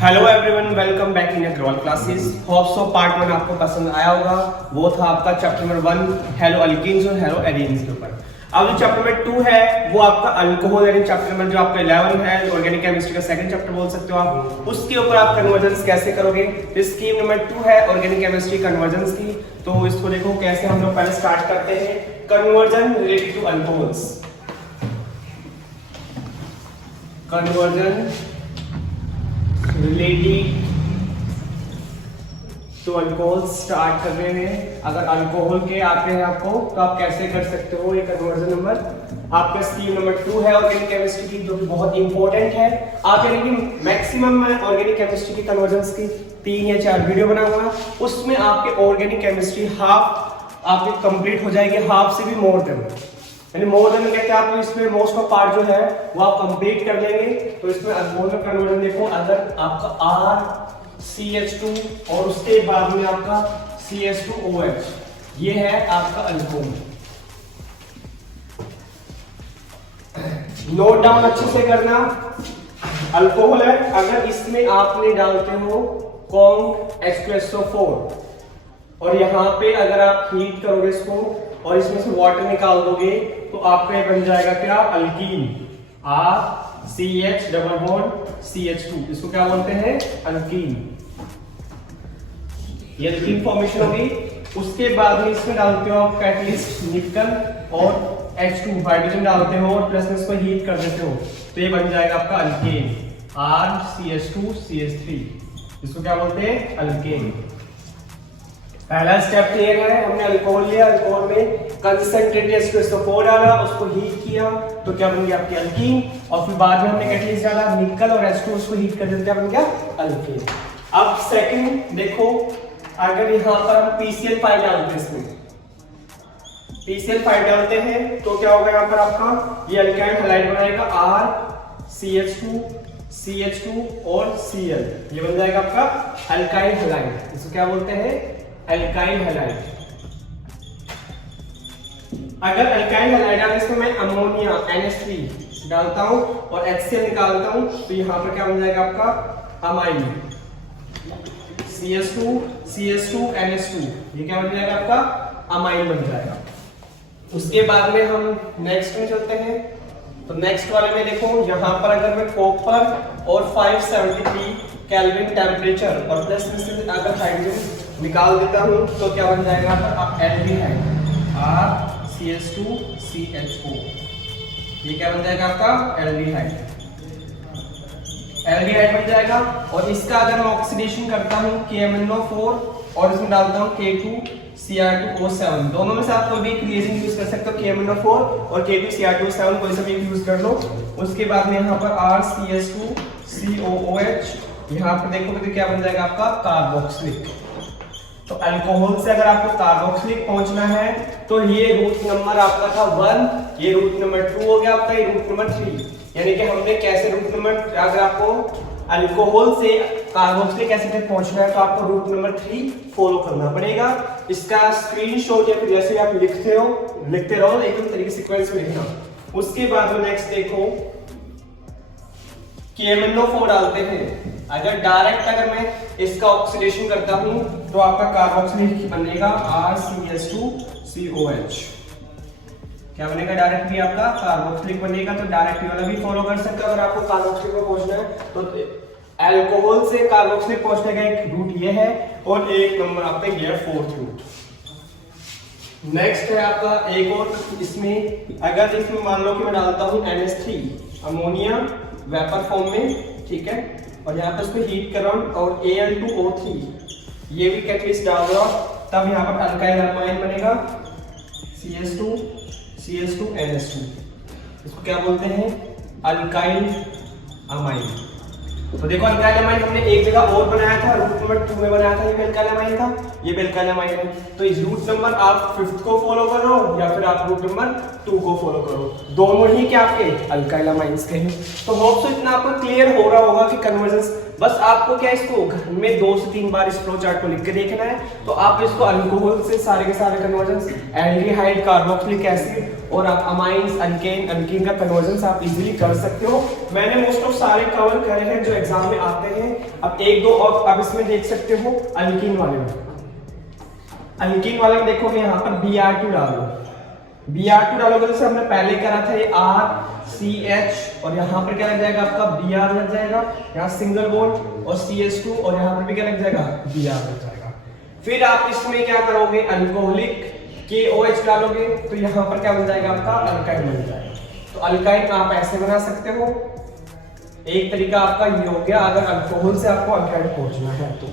Hello everyone, welcome back in Agarwal classes. Hope so part 1 आपको पसंद आया होगा। वो था आपका चैप्टर नंबर 1 हेलो अल्कीन्स और हेलो एडीन्स के ऊपर। अब जो चैप्टर नंबर 2 है वो आपका अल्कोहल, यानी चैप्टर नंबर जो आपका 11 है, ऑर्गेनिक केमिस्ट्री का सेकंड चैप्टर बोल सकते हो आप। उसके ऊपर आप कन्वर्जन्स कैसे करोगे। स्कीम नंबर 2 है ऑर्गेनिक केमिस्ट्री कन्वर्जन्स की। तो इसको देखो कैसे हम लोग पहले स्टार्ट करते हैं। Conversion related to alcohols, conversion related to alcohol start कर रहे हैं। अगर अल्कोहल के आते हैं आपको तो आप कैसे कर सकते हो। ये कन्वर्जन नंबर आपका स्कीम नंबर 2 है ऑर्गेनिक केमिस्ट्री की, जो कि बहुत इंपॉर्टेंट है। आप यानी कि मैक्सिमम मैं ऑर्गेनिक केमिस्ट्री की कन्वर्जन्स की 3 या 4 वीडियो बनाऊंगा। उसमें आपके ऑर्गेनिक केमिस्ट्री हाफ आपकी कंप्लीट हो जाएगी, हाफ से भी मोर देन, यानी मोर देन कहते हैं आप इसमें मोस्ट ऑफ पार्ट जो है वो आप कंप्लीट कर लेंगे। तो इसमें अल्कोहल का कन्वर्जन देखो, अगर आपका RCH2 और उसके बाद में आपका CH2OH, ये है आपका अल्कोहल। नोट डाउन अच्छे से करना। अल्कोहल है, अगर इसमें आपने डालते हो कॉन्क H2SO4 और यहाँ पे अगर आप हीट करोगे इसको और इसमें से वाटर निकाल दोगे तो आपका ये बन जाएगा क्या, alkyne. RCH double bond CH2, इसको क्या बोलते हैं, अल्कीन। ये अल्कीन फॉर्मेशन होगी। उसके बाद में इसमें डालते हो आप कैटलिस्ट निकल और H2 हाइड्रोजन डालते हो और प्लस में इसको हीट कर देते हो तो ये बन जाएगा आपका अल्केन, RCH2CH3, इसको क्या बोलते हैं, अल्केन। पहला स्टेप क्लियर है, हमने अल्कोहल लिया, अल्कोहल में कंसंट्रेटेड H2SO4 डाला, उसको हीट किया तो क्या बन गया आपकी अल्कीन। और फिर बाद में हमने कैटलिस्ट डाला निकल और H2, उसको हीट कर दिया, क्या बन गया, अल्केन। अब सेकंड देखो, अगर यहाँ पर हम PCl5 डालते हैं, इसमें PCl5 डालते हैं तो क्या होगा, यहाँ पर आपका ये अल्काइल हैलाइड बनाएगा, RCH2 CH2 और Cl, ये बन जाएगा आपका अल्काइल हैलाइड। इसको क्या बोलते हैं, अल्काइल हैलाइड। अगर अल्काइल हैलाइड आने इसमें मैं अमोनिया NH3 डालता हूं और HCl निकालता हूं तो यहां पर क्या बन जाएगा आपका अमाइन, CH2 NH2, ये क्या बन जाएगा आपका अमाइन बन जाएगा। उसके बाद में हम नेक्स्ट में चलते हैं। तो नेक्स्ट वाले में देखो, यहां पर अगर मैं कॉपर और 573 केल्विन टेम्परेचर और प्लस में से अगर हाइड्रोजन निकाल देता हूं तो क्या बन जाएगा आपका एल्डिहाइड, RCH2CHO, ये क्या बन जाएगा आपका एल्डिहाइड, एल्डिहाइड बन जाएगा। और इसका अगर मैं ऑक्सीडेशन करता हूं KMnO4 और इसमें डालता हूं K2Cr2O7, दोनों में से आप कोई भी एक रिएजेंट यूज कर सकते हो, KMnO4 और K2Cr2O7 कोई सा भी यूज कर लो। उसके बाद में यहाँ पर RCH2COOH, यहाँ पर देखोगे तो क्या बन जाएगा आपका कार्बोक्सिलिक। तो अल्कोहल से अगर आपको कार्बोक्सिलिक पहुंचना है तो ये रूट नंबर आपका था 1, ये रूट नंबर 2 हो गया आपका, ये रूट नंबर 3। यानी कि हमने कैसे रूट नंबर, अगर आपको अल्कोहल से कार्बोक्सिलिक एसिड तक पहुंचना है तो आपको रूट नंबर 3 फॉलो करना पड़ेगा। इसका स्क्रीनशॉट या फिर जैसे आप लिखते रहो एकदम तरीके सीक्वेंस में लिखना। उसके बाद में नेक्स्ट देखो, KMnO4 डालते हैं। अगर डायरेक्ट अगर मैं इसका ऑक्सीडेशन करता हूं तो आपका कार्बोक्सिलिक बनेगा RCH2COH, क्या बनेगा, डायरेक्ट भी आपका कार्बोक्सिलिक बनेगा। तो डायरेक्ट वाला भी फॉलो कर सकते हो। अगर आपको कार्बोक्सिलिक को पहुंचना है तो अल्कोहल से कार्बोक्सिलिक पहुंचने का एक रूट ये है और एक नंबर आपका ये है 4th रूट। नेक्स्ट है आपका एक और, इसमें अगर इसमें मान लो कि मैं डालता हूं NH3 अमोनिया वेपर फॉर्म में, ठीक है, और यहाँ पर इसको हीट कर रहा हूं और Al2O3, ये भी कैटलिस्ट डाल रहा हूं, तब यहाँ पर अल्काइल अमाइन बनेगा CH2 NH2, इसको क्या बोलते हैं, अल्काइल अमाइन। तो देखो अल्काइल अमाइन हमने एक जगह और बनाया था, रूट नंबर 2 में बनाया था, ये भी अल्काइल अमाइन था, ये भी अल्काइल अमाइन है। तो इस रूट नंबर आप 5th को फॉलो करो या फिर आप रूट नंबर 2 को फॉलो करो, दोनों ही क्या आपके अल्काइल अमाइंस के हैं। तो होप सो इतना आपको क्लियर हो रहा होगा कि कन्वर्जन्स, बस आपको क्या इसको घर में 2 से 3 बार इस फ्लो चार्ट को लिख के देखना है। तो आप इसको अल्कोहल से सारे के सारे कन्वर्जन्स, एल्डिहाइड, कार्बोक्सिलिक एसिड और आप अमाइंस, अल्केन, अल्कीन का कन्वर्जन आप इजीली कर सकते हो। मैंने मोस्ट ऑफ सारे कवर करे हैं जो एग्जाम में आते हैं। अब एक दो और आप इसमें देख सकते हो। अल्कीन वाले में देखोगे यहाँ पर Br2 डालो। Br2 डालोगे जैसे हमने पहले करा था, ये RCH और यहाँ पर क्या लग जाएगा आपका Br लग जाएगा, यहाँ सिंगल बॉन्ड और CH2 और यहाँ पर भी क्या लग जाएगा Br लग जाएगा। फिर आप इसमें क्या करोगे, अल्कोहलिक KOH डालोगे तो यहाँ पर क्या बन जाएगा आपका अल्काइन बन जाएगा। तो अल्काइन आप ऐसे बना सकते हो। एक तरीका आपका ये हो गया अगर अल्कोहल से आपको अल्काइन पहुंचना है तो,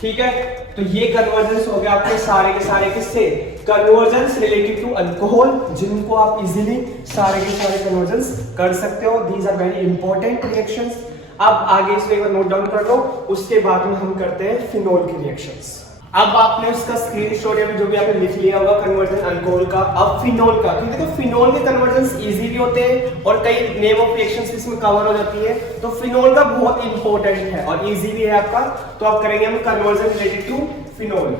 ठीक है। तो ये कन्वर्जेंस हो गया आपके सारे के सारे किससे, कन्वर्जेंस रिलेटेड टू अल्कोहल, जिनको आप इजीली सारे के सारे कन्वर्जेंस कर सकते हो। These are very important reactions. अब आगे इसमें एक बार नोट डाउन कर लो, उसके बाद में हम करते हैं फिनोल की रिएक्शंस। अब आपने उसका स्क्रीनशॉट या जो भी आपने लिख लिया होगा कन्वर्जन अल्कोहल का। अब फिनोल का, क्योंकि देखो फिनोल के कन्वर्जन्स इजी भी होते हैं और कई नेम ऑफ रिएक्शंस इसमें कवर हो जाती है। तो फिनोल का बहुत इंपॉर्टेंट है और इजी भी है आपका। तो आप करेंगे हम conversion related to phenol.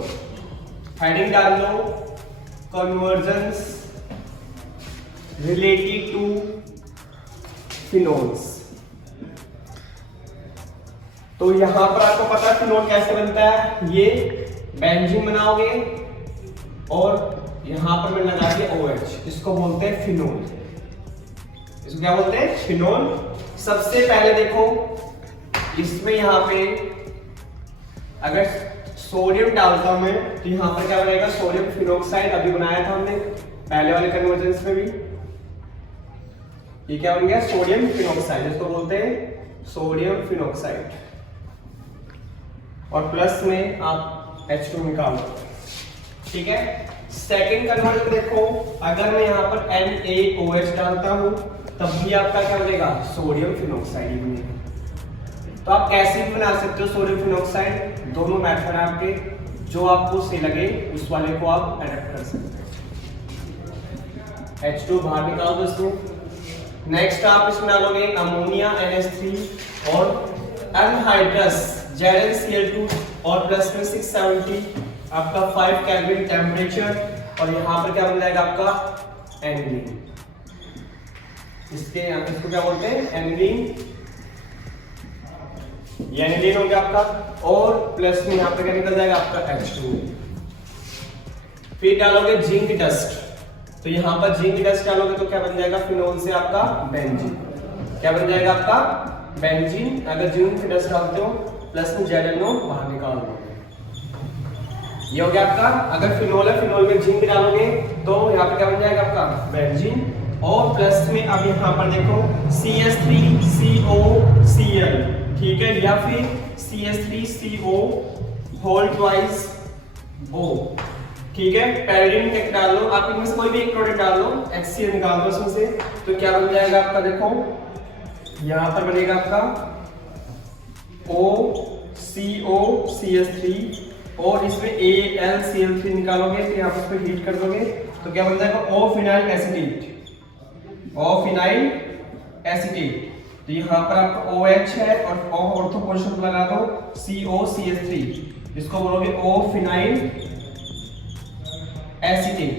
Heading डाल लो कन्वर्जन्स रिलेटेड टू फिनोल्स। तो यहां पर आपको पता है फिनोल कैसे बनता है। ये बेंजीन बनाओगे और यहां पर मैं लगा दिया OH, इसको बोलते हैं फिनोल। इसको क्या बोलते हैं, फिनोल। सबसे पहले देखो इसमें यहां पे अगर सोडियम डालता हूं मैं तो यहां पर क्या बनेगा, सोडियम फिनोक्साइड। अभी बनाया था हमने पहले वाले कन्वर्जेंस में भी। ये क्या बन गया, सोडियम फिनोक्साइड, इसको बोलते हैं सोडियम फिनोक्साइड। और प्लस में आप H2 निकालो, ठीक है। सेकंड कन्वर्जन देखो, अगर मैं यहाँ पर NaOH डालता हूँ तब भी आपका क्या बनेगा, सोडियम फिनोक्साइड ही बनेगा। तो आप कैसे भी बना सकते हो सोडियम फिनोक्साइड, दोनों मेथड है आपके, जो आपको सही लगे उस वाले को आप एडेप्ट कर सकते हो। H2 बाहर निकाल दो इसमें। नेक्स्ट आप इसमें डालोगे अमोनिया NH3 और एनहाइड्रस ZnCl2 और प्लस में 670 आपका 5 केल्विन टेम्परेचर और यहाँ पर क्या बन जाएगा आपका एनिलीन। इसको क्या बोलते हैं, एनिलीन। ये एनिलीन हो गया आपका और प्लस में यहाँ पे क्या निकल जाएगा आपका H2। फिर डालोगे जिंक डस्ट, तो यहाँ पर जिंक डस्ट डालोगे तो क्या बन जाएगा, फिनोल से आपका बेंजीन। क्या बन जाएगा आपका बेंजीन। अगर जिंक डस्ट डालते हो प्लस में ZnO बाहर निकाल दो, ये हो गया आपका। अगर फिनोल है, फिनोल में जिंक डालोगे तो यहाँ पे क्या बन जाएगा आपका बेंजीन। और प्लस में अब यहाँ पर देखो CH3COCl, ठीक है, या फिर CH3CO होल ट्वाइस O, ठीक है। पैराडिन टेक डाल लो, आप इनमें से कोई भी एक प्रोडक्ट डाल लो, HCl निकाल दो इसमें से, तो क्या बन जाएगा आपका, देखो यहाँ पर बनेगा आपका OCOCH3 और इसमें AlCl3 निकालोगे तो यहाँ पर हीट कर दोगे तो क्या बन जाएगा, O फिनाइल एसीटेट। तो यहाँ पर आपका OH है और ऑर्थो पोजीशन लगा दो COCH3, इसको बोलोगे O फिनाइल एसीटेट,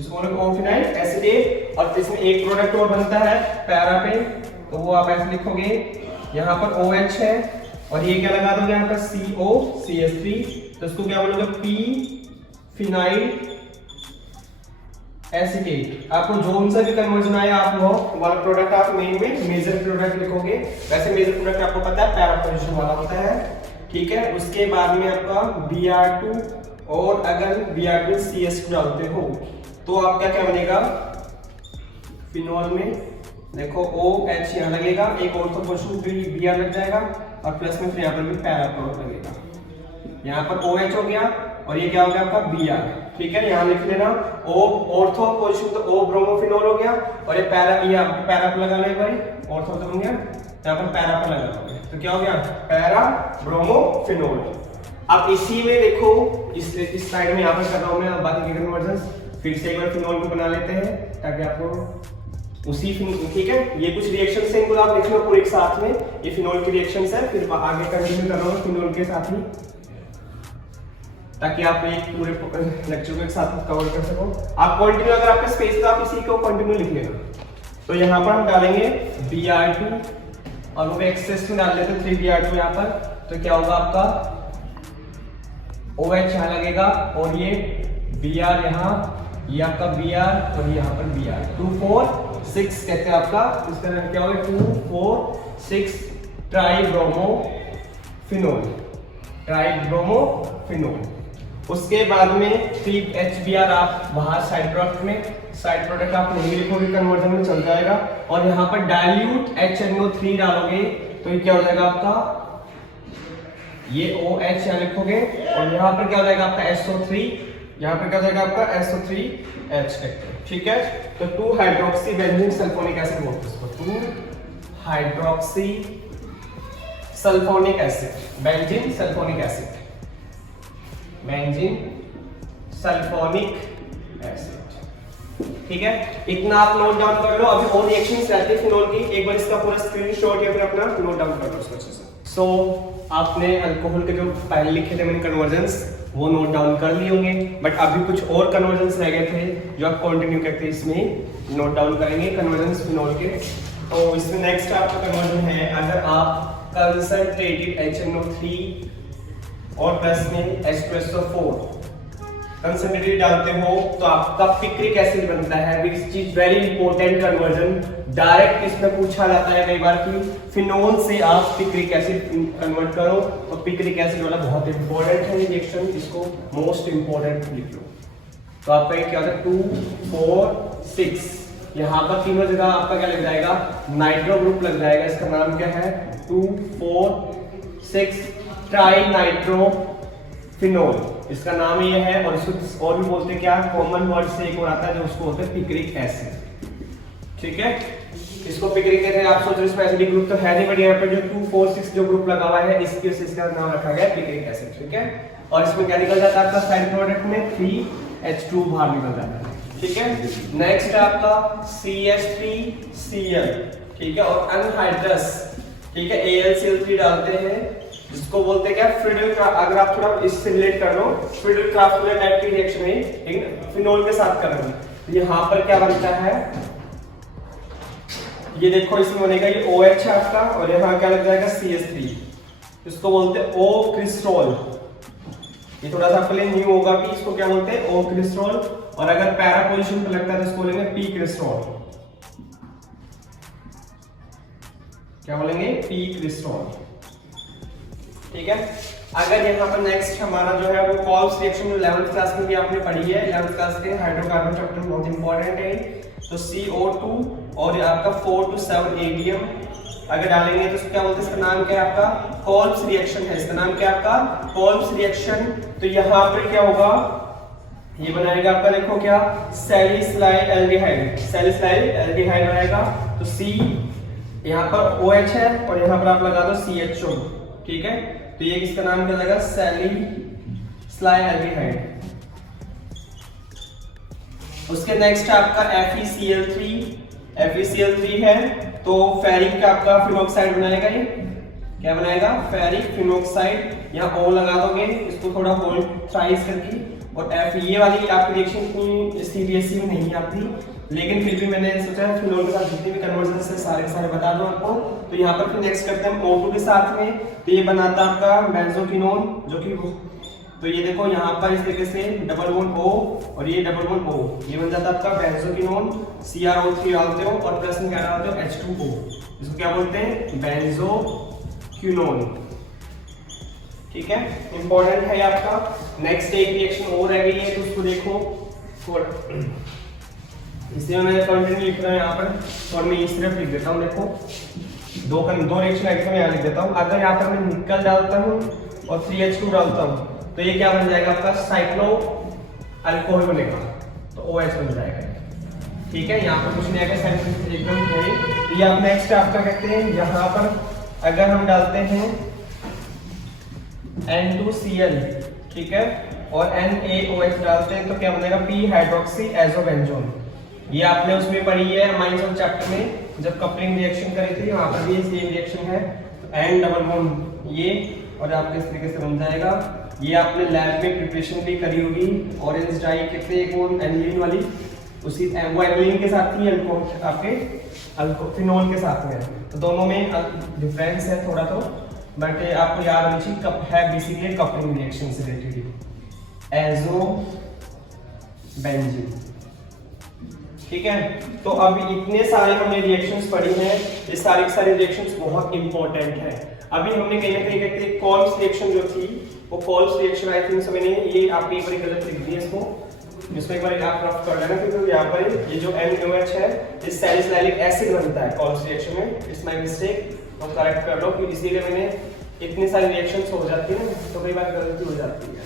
इसको बोलोगे O फिनाइल एसीटेट। और इसमें एक प्रोडक्ट और बनता है पैरा पे, तो वो आप ऐसे लिखोगे, यहाँ पर OH है और ये क्या लगा दोगे यहाँ पर COCH3, तो इसको क्या बोलोगे P फिनाइल एसीटेट। आपको जो सा भी कन्वर्जन आया आप वो वाला प्रोडक्ट आप मेन में मेजर प्रोडक्ट लिखोगे। वैसे मेजर प्रोडक्ट आपको पता है पैरा पोजीशन वाला होता है, ठीक है। उसके बाद में आपका Br2 और अगर Br2 CH2 डालते हो तो आपका क्या बनेगा, फिनोल में देखो OH यहाँ लगेगा, एक ऑर्थो पोजीशन पे Br लग जाएगा और प्लस में फिर यहाँ पर भी पैरा प्रोडक्ट लगेगा। यहाँ पर OH हो गया और ये क्या हो गया आपका Br, ठीक है। यहाँ लिख लेना O ऑर्थो पोजीशन तो O ब्रोमोफिनोल हो गया और ये पैरा पर लगा ले भाई, ऑर्थो तो हो गया, यहाँ पर पैरा पर लगा दोगे तो क्या हो गया, पैरा ब्रोमोफिनोल। अब इसी में देखो इस साइड में यहाँ पर कर रहा हूँ मैं बाकी के कन्वर्जन्स। फिर से एक बार फिनोल को बना लेते हैं ताकि आपको उसी, ठीक है। ये कुछ रिएक्शन है, इनको आप लिख लो पूरे एक साथ में, ये फिनोल की रिएक्शंस है। फिर आगे कंटिन्यू कर रहा हूँ फिनोल के साथ ही। ताकि आप एक पूरे लेक्चर को एक साथ कवर कर सको। आप कंटिन्यू, अगर आपके स्पेस है तो आप इसी को कंटिन्यू लिख लेना। तो यहाँ पर हम डालेंगे Br2 और वो एक्सेस में डाल देते हैं 3Br2 यहाँ पर। तो क्या होगा आपका OH यहाँ लगेगा और ये Br यहाँ, ये आपका Br और यहाँ पर Br 2 4 6 कहते हैं आपका। इसका नाम क्या होगा 2 4 6 ट्राइब्रोमोफिनोल, ट्राइब्रोमोफिनोल। उसके बाद में 3HBr आप बाहर साइड प्रोडक्ट में, साइड प्रोडक्ट आप नहीं लिखोगे कन्वर्जन में चल जाएगा। और यहाँ पर डाइल्यूट HNO3 डालोगे तो ये क्या हो जाएगा आपका, ये OH यहाँ लिखोगे और यहाँ पर क्या हो जाएगा आपका SO3, यहाँ पर क्या हो जाएगा आपका SO3H कहते हैं। ठीक है, तो 2 हाइड्रोक्सी बेंजीन सल्फोनिक एसिड बोलते हैं इसको, 2 hydroxy sulphonic acid, benzene sulphonic acid, benzene sulphonic acid. ठीक है, इतना आप नोट डाउन कर लो। अभी और रिएक्शंस रहती है फिनोल की, एक बार इसका पूरा स्क्रीनशॉट या फिर अपना नोट डाउन कर लो उसको अच्छे से। सो आपने अल्कोहल के जो पहले लिखे थे मैंने कन्वर्जन्स वो नोट डाउन कर लिए होंगे, बट अभी कुछ और कन्वर्जन्स रह गए थे जो आप कंटिन्यू करके इसमें नोट डाउन करेंगे कन्वर्जन्स फिनोल के। तो इसमें नेक्स्ट आपका कन्वर्जन है, अगर आप कंसंट्रेटेड HNO3 और प्लस में H2SO4 कंसंट्रेटेड डालते हो तो आपका पिक्रिक एसिड बनता है। Which is very important conversion. Direct इसमें पूछा जाता है कई बार कि फिनोल से आप पिक्रिक एसिड कन्वर्ट करो, तो पिक्रिक एसिड वाला बहुत इंपॉर्टेंट है रिएक्शन, इसको मोस्ट इंपॉर्टेंट लिख लो। तो आपका ये क्या होता है 2 4 6, यहाँ पर तीनों जगह आपका क्या लग जाएगा, नाइट्रो ग्रुप लग जाएगा। इसका नाम क्या है 2 4 6 ट्राई नाइट्रो फिनोल, इसका नाम ये है। और इसको और भी बोलते हैं क्या, कॉमन वर्ड से एक और आता है जो उसको बोलते हैं पिक्रिक एसिड। ठीक है, इसको पिक्रिक कहते हैं। आप सोच रहे हो इसमें एसिडिक ग्रुप तो है नहीं, बट यहाँ पर जो 2 4 6 जो ग्रुप लगा हुआ है इसकी वजह से इसका नाम रखा गया पिक्रिक एसिड। ठीक है, और इसमें क्या निकल जाता है आपका साइड प्रोडक्ट में 3H2 बाहर निकल जाता है। ठीक है, नेक्स्ट आपका CH3Cl। ठीक है, और अनहाइड्रस, ठीक है, AlCl3 डालते हैं, जिसको बोलते हैं क्या, फ्रिडल। अगर आप थोड़ा इससे रिलेट कर लो, फ्रिडल क्राफ्ट टाइप की रिएक्शन है, लेकिन फिनोल के साथ कर रहे हैं। यहाँ पर क्या बनता है, ये देखो इसमें बनेगा ये OH है आपका, और यहाँ क्या लग जाएगा CH3, इसको बोलते हैं O क्रिस्टोल। ये थोड़ा सा आपके लिए न्यू होगा कि इसको क्या बोलते हैं O क्रिस्टोल, और अगर पैरा पोजीशन पे लगता है तो इसको बोलेंगे P क्रिस्टोल। क्या बोलेंगे, P क्रिस्टोल। ठीक है, अगर यहाँ पर नेक्स्ट हमारा जो है वो कॉल्स रिएक्शन 11th क्लास में भी आपने पढ़ी है, 11th क्लास के हाइड्रोकार्बन चैप्टर बहुत इंपॉर्टेंट है। तो CO2 और आपका 4 to 7 ADM अगर डालेंगे तो इसको क्या बोलते हैं, इसका नाम क्या है आपका कॉल्स रिएक्शन है। इसका नाम क्या है आपका कॉल्स रिएक्शन। तो यहाँ पर क्या होगा, ये बनाएगा आपका, देखो क्या, सैलिसाइल एल्डिहाइड, सैलिसाइल एल्डिहाइड बनाएगा। तो C यहाँ पर OH है और यहाँ पर आप लगा दो CHO। ठीक है, तो ये इसका नाम क्या लगेगा, सैलिसाइल एल्डिहाइड। उसके नेक्स्ट आपका FeCl3, FeCl3 है तो फेरिक का आपका फिनोक्साइड बनाएगा। ये क्या बनाएगा, फेरिक फिनोक्साइड। यहाँ O लगा दोगे, इसको थोड़ा होल्ड करके। और F, ये वाली आपकी रिएक्शन इतनी सीरियसली में नहीं आती, लेकिन फिर भी मैंने सोचा फिनोल के साथ जितने भी कन्वर्जन से सारे बता दूं आपको। तो यहाँ पर फिर नेक्स्ट करते हैं O2 के साथ में, तो ये बनाता है आपका बेंजोक्विनोन, जो कि तो ये देखो यहाँ पर इस तरीके से डबल बॉन्ड O और ये डबल बॉन्ड O, ये बन जाता है आपका बेंजोक्विनोन। CrO3 डालते हो और प्लस में क्या डालते हो H2O, इसको क्या बोलते हैं, बेंजोक्विनोन। ठीक है, इंपॉर्टेंट है आपका। नेक्स्ट एक रिएक्शन और रह गई है तो उसको देखो, इसलिए मैं कंटिन्यू लिख रहा हूँ यहाँ पर, और मैं ये सिर्फ लिख देता हूँ। देखो दो रिएक्शन है तो मैं यहाँ लिख देता हूँ। अगर यहाँ पर मैं निकल डालता हूँ और 3H2 डालता हूँ तो ये क्या बन जाएगा आपका साइक्लो अल्कोहल बनेगा, तो OH बन जाएगा। ठीक है, यहाँ पर कुछ नहीं आएगा, एकदम सही। ये आप नेक्स्ट आपका कहते हैं, यहाँ पर अगर हम डालते हैं N2Cl, ठीक है, और NaOH डालते हैं तो क्या बनेगा, P हाइड्रोक्सी एजोबेंजोन। ये आपने उसमें पढ़ी है अमाइंस ऑफ चैप्टर में, जब कपलिंग रिएक्शन करी थी, वहां पर भी सेम रिएक्शन है। तो N डबल बॉन्ड ये, और आपके इस तरीके से बन जाएगा ये आपने लैब में प्रिपरेशन भी करी होगी। ऑरेंज डाई कहते हैं वो एनिलीन वाली, उसी वो एनिलीन के साथ ही आपके अल्कोफिनॉल के साथ में है, तो दोनों में डिफरेंस है थोड़ा तो, बट आपको याद होनी चाहिए कप है बेसिकली कपलिंग रिएक्शन से रिलेटेड एजो बेंजीन। ठीक है, तो अब इतने सारे हमने रिएक्शंस पढ़ी हैं, ये सारे रिएक्शंस बहुत इंपॉर्टेंट है। अभी हमने कहीं ना कहीं कहते हैं कॉल्स रिएक्शन जो थी वो कॉल्स रिएक्शन आई थिंक मैंने ये आपने एक बार गलत लिख दिया इसको, इसको एक बार आप रफ कर लेना, क्योंकि यहाँ पर ये जो NaOH है इस सैलिसिलिक एसिड बनता है कॉल्स रिएक्शन में, इट्स माय मिस्टेक, तो करेक्ट कर लो कि इसीलिए मैंने इतनी सारी रिएक्शंस हो जाती है तो कई बार गलती हो जाती है,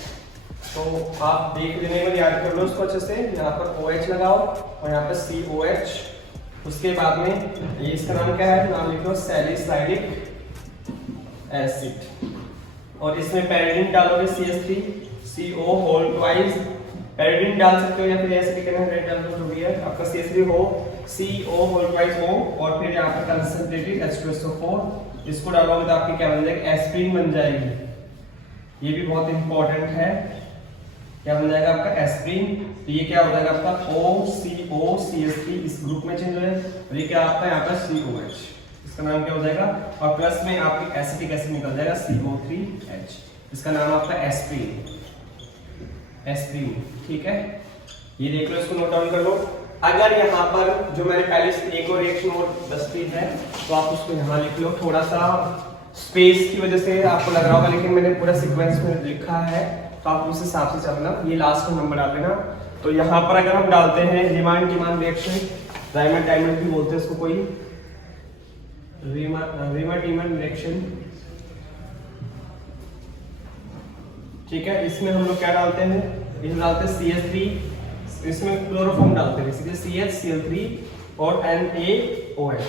तो आप देख लेने में याद कर लो उसको अच्छे से। यहाँ पर OH लगाओ और यहाँ पर COH, उसके बाद में ये इसका नाम क्या है, नाम लिख लो सैलिसिलिक एसिड, और इसमें पैराडिन डालोगे CH3CO होल ट्वाइस, पैराडिन डाल सकते हो या फिर ऐसे लिखना है डाल दो जो भी है आपका CH3 हो CO होल ट्वाइस हो, और फिर यहाँ पर कंसंट्रेटेड H2SO4, इसको डालोगे तो आपकी क्या बन जाएगी, एस्पिरिन बन जाएगी। ये भी बहुत इंपॉर्टेंट है, क्या बन जाएगा आपका एस्पिरिन, तो ये क्या हो जाएगा आपका OCOCH3 इस ग्रुप में चेंज हो जाए, और ये क्या आपका यहाँ पर COH, इसका नाम क्या हो जाएगा, और प्लस में आपकी एसिटिक एसिड निकल जाएगा CO3H, इसका नाम आपका एस्पिरिन, एस्पिरिन। ठीक है, ये देख लो, इसको नोट डाउन कर लो। अगर यहाँ पर जो मैंने पहले से एक और रिएक्शन और दस्ती है तो आप उसको यहाँ लिख लो, थोड़ा सा स्पेस की वजह से आपको लग रहा होगा, लेकिन मैंने पूरा सीक्वेंस में लिखा है तो आप उस हिसाब से चलना, ये लास्ट में नंबर डाल देना। तो यहाँ पर अगर हम डालते हैं रीमान टीमान रिएक्शन, डायमंड डायमंड भी बोलते हैं इसको कोई, रीमा टीमान रिएक्शन, ठीक है, इसमें हम लोग क्या डालते हैं, इसमें डालते हैं CH3, इसमें क्लोरोफॉर्म डालते हैं बेसिकली CH Cl3 और NaOH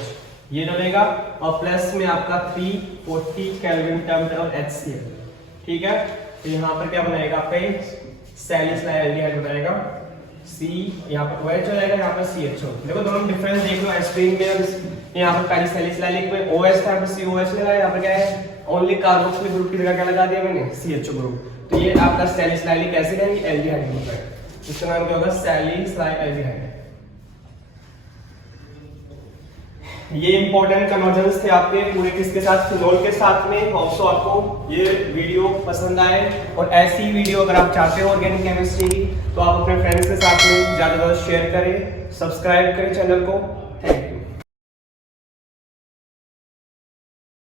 ये डलेगा, और प्लस में आपका 340 केल्विन टर्म और HCl। ठीक है, तो यहाँ पर क्या बनाएगा आपका सैलिसिलिक एल्डिहाइड बनाएगा, C यहाँ पर OH हो जाएगा, यहाँ पर CHO। देखो दोनों डिफरेंस देख लो, एस्पिरिन में यहाँ पर पहले सैलिसिलिक में OH था, यहाँ पर COH लगा, यहाँ पर क्या है ओनली कार्बोक्सिलिक ग्रुप की जगह क्या लगा दिया मैंने, CHO ग्रुप। तो ये आपका सैलिसिलिक एसिड है, ये एल्डिहाइड ग्रुप है, इसका नाम क्या होगा, सैलिसिलिक एल्डिहाइड। ये इंपॉर्टेंट कन्वर्जन्स थे आपके पूरे किसके साथ, फिनोल के साथ में। होप्सो आपको ये वीडियो पसंद आए, और ऐसी वीडियो अगर आप चाहते हो ऑर्गेनिक केमिस्ट्री की तो आप अपने फ्रेंड्स के साथ में ज़्यादा से ज़्यादा शेयर करें, सब्सक्राइब करें चैनल को।